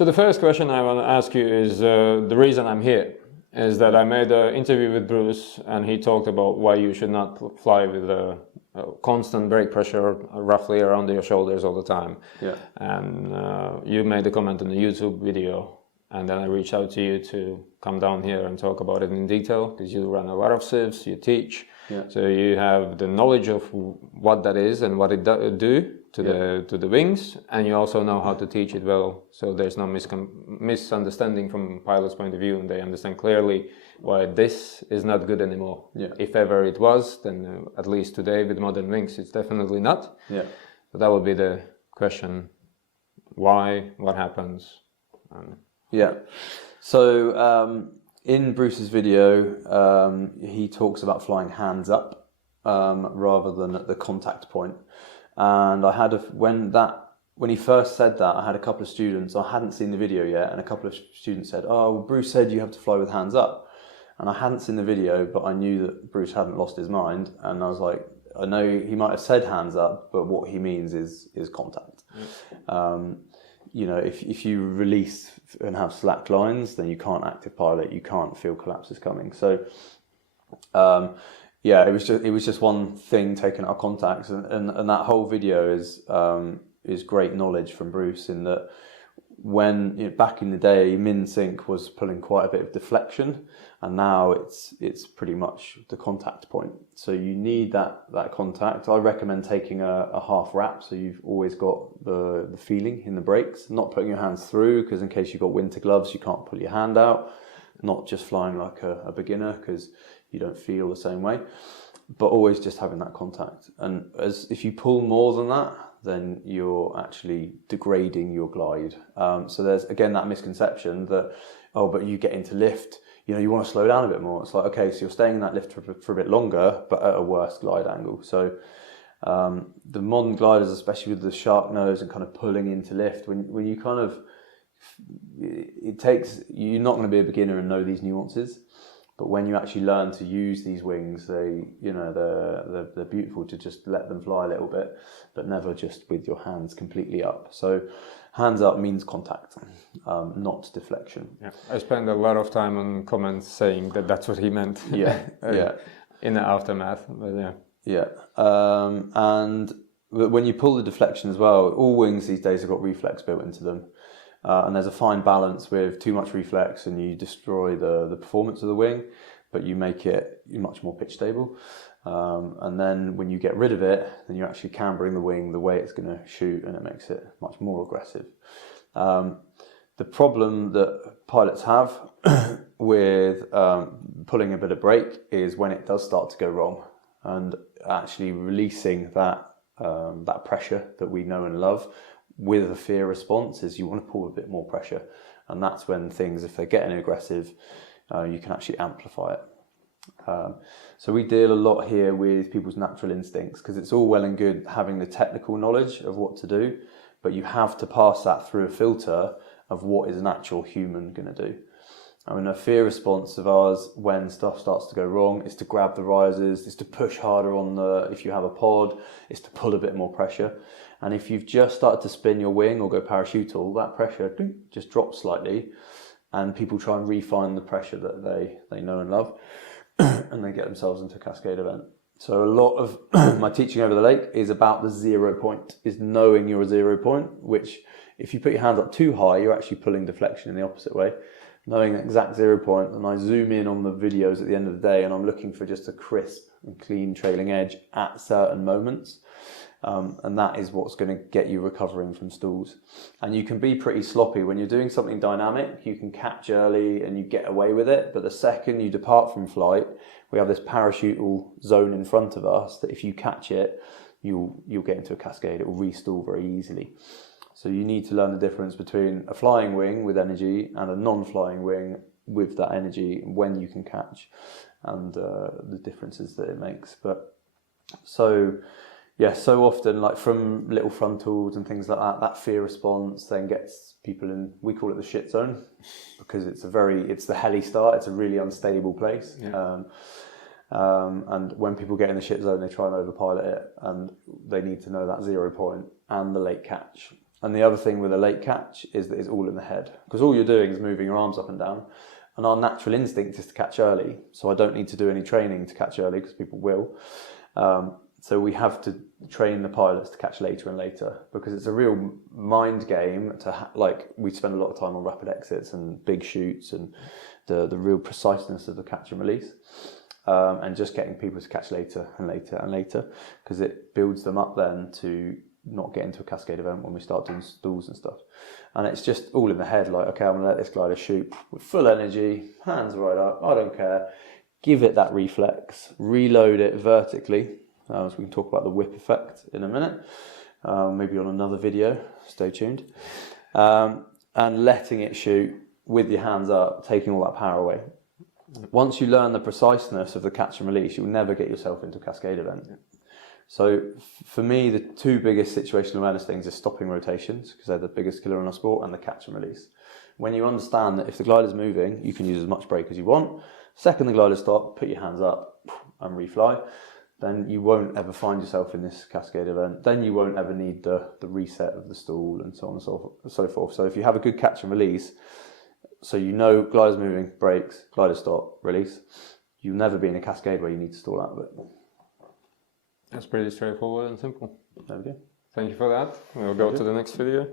So the first question I want to ask you is the reason I'm here is that I made an interview with Bruce, and he talked about why you should not fly with a constant brake pressure roughly around your shoulders all the time. Yeah. And you made a comment on the YouTube video, and then I reached out to you to come down here and talk about it in detail, because you run a lot of civs, you teach, so you have the knowledge of what that is and what it do to the wings, and you also know how to teach it well, so there's no misunderstanding from a pilot's point of view, and they understand clearly why this is not good anymore. If ever it was, then at least today with modern wings it's definitely not. So that would be the question: why, what happens? So in Bruce's video, he talks about flying hands up rather than at the contact point. And I had when he first said that, I had a couple of students. I hadn't seen the video yet, and a couple of students said, "Oh, well, Bruce said you have to fly with hands up." And I hadn't seen the video, but I knew that Bruce hadn't lost his mind, and I was like, I know he might have said hands up, but what he means is contact. You know, if you release and have slack lines, then you can't active pilot, you can't feel collapses coming. So yeah, it was just one thing taken out of context, and that whole video is great knowledge from Bruce, in that when back in the day, min sync was pulling quite a bit of deflection, and now it's pretty much the contact point. So you need that contact. I recommend taking a half wrap, so you've always got the feeling in the brakes, not putting your hands through, because in case you've got winter gloves, you can't pull your hand out. Not just flying like a beginner, because you don't feel the same way, but always just having that contact. And if you pull more than that, then you're actually degrading your glide. So there's again that misconception that, oh, but you get into lift, you want to slow down a bit more. It's like, okay, so you're staying in that lift for a bit longer, but at a worse glide angle. So the modern gliders, especially with the shark nose and kind of pulling into lift, when you kind of, you're not going to be a beginner and know these nuances. But when you actually learn to use these wings, they're beautiful to just let them fly a little bit, but never just with your hands completely up. So hands up means contact, not deflection. Yeah, I spend a lot of time on comments saying that that's what he meant. In the aftermath, but and when you pull the deflection as well, all wings these days have got reflex built into them. And there's a fine balance with too much reflex and you destroy the performance of the wing, but you make it much more pitch stable. And then when you get rid of it, then you're actually cambering the wing the way it's going to shoot, and it makes it much more aggressive. The problem that pilots have with pulling a bit of brake is when it does start to go wrong, and actually releasing that pressure that we know and love with a fear response is you want to pull a bit more pressure, and that's when things, if they're getting aggressive, you can actually amplify it. So we deal a lot here with people's natural instincts, because it's all well and good having the technical knowledge of what to do, but you have to pass that through a filter of what is an actual human going to do. I mean, a fear response of ours when stuff starts to go wrong is to grab the risers, is to push harder if you have a pod, is to pull a bit more pressure. And if you've just started to spin your wing or go parachutal, that pressure just drops slightly, and people try and refine the pressure that they know and love, and they get themselves into a cascade event. So a lot of my teaching over the lake is about the 0 point, is knowing your 0 point, which if you put your hands up too high, you're actually pulling deflection in the opposite way. Knowing the exact 0 point, and I zoom in on the videos at the end of the day, and I'm looking for just a crisp and clean trailing edge at certain moments. And that is what's going to get you recovering from stalls. And you can be pretty sloppy when you're doing something dynamic. You can catch early and you get away with it, but the second you depart from flight, we have this parachutal zone in front of us that if you catch it, you'll get into a cascade. It will restall very easily. So you need to learn the difference between a flying wing with energy and a non-flying wing with that energy, when you can catch, and the differences that it makes. But so often, like from little frontals and things like that fear response then gets people in, we call it the shit zone, because it's the heli start, it's a really unstable place. And when people get in the shit zone, they try and overpilot it, and they need to know that 0 point and the late catch. And the other thing with a late catch is that it's all in the head, because all you're doing is moving your arms up and down. And our natural instinct is to catch early. So I don't need to do any training to catch early, because people will. So we have to train the pilots to catch later and later, because it's a real mind game to like we spend a lot of time on rapid exits and big shoots and the real preciseness of the catch and release, and just getting people to catch later and later and later, because it builds them up then to not get into a cascade event when we start doing stalls and stuff. And it's just all in the head, like, okay, I'm gonna let this glider shoot with full energy, hands right up, I don't care, give it that reflex, reload it vertically. So we can talk about the whip effect in a minute, maybe on another video, stay tuned. And letting it shoot with your hands up, taking all that power away. Once you learn the preciseness of the catch and release, you'll never get yourself into a cascade event. So for me, the two biggest situational awareness things is stopping rotations, because they're the biggest killer in our sport, and the catch and release. When you understand that if the glider's moving, you can use as much brake as you want. Second the glider stop, put your hands up and refly. Then you won't ever find yourself in this cascade event. Then you won't ever need the reset of the stall and so on and so forth. So if you have a good catch and release, so you know glider's moving, brakes, glider stop, release, you'll never be in a cascade where you need to stall out of it. That's pretty straightforward and simple. There we go. Thank you for that. We'll go to the next video.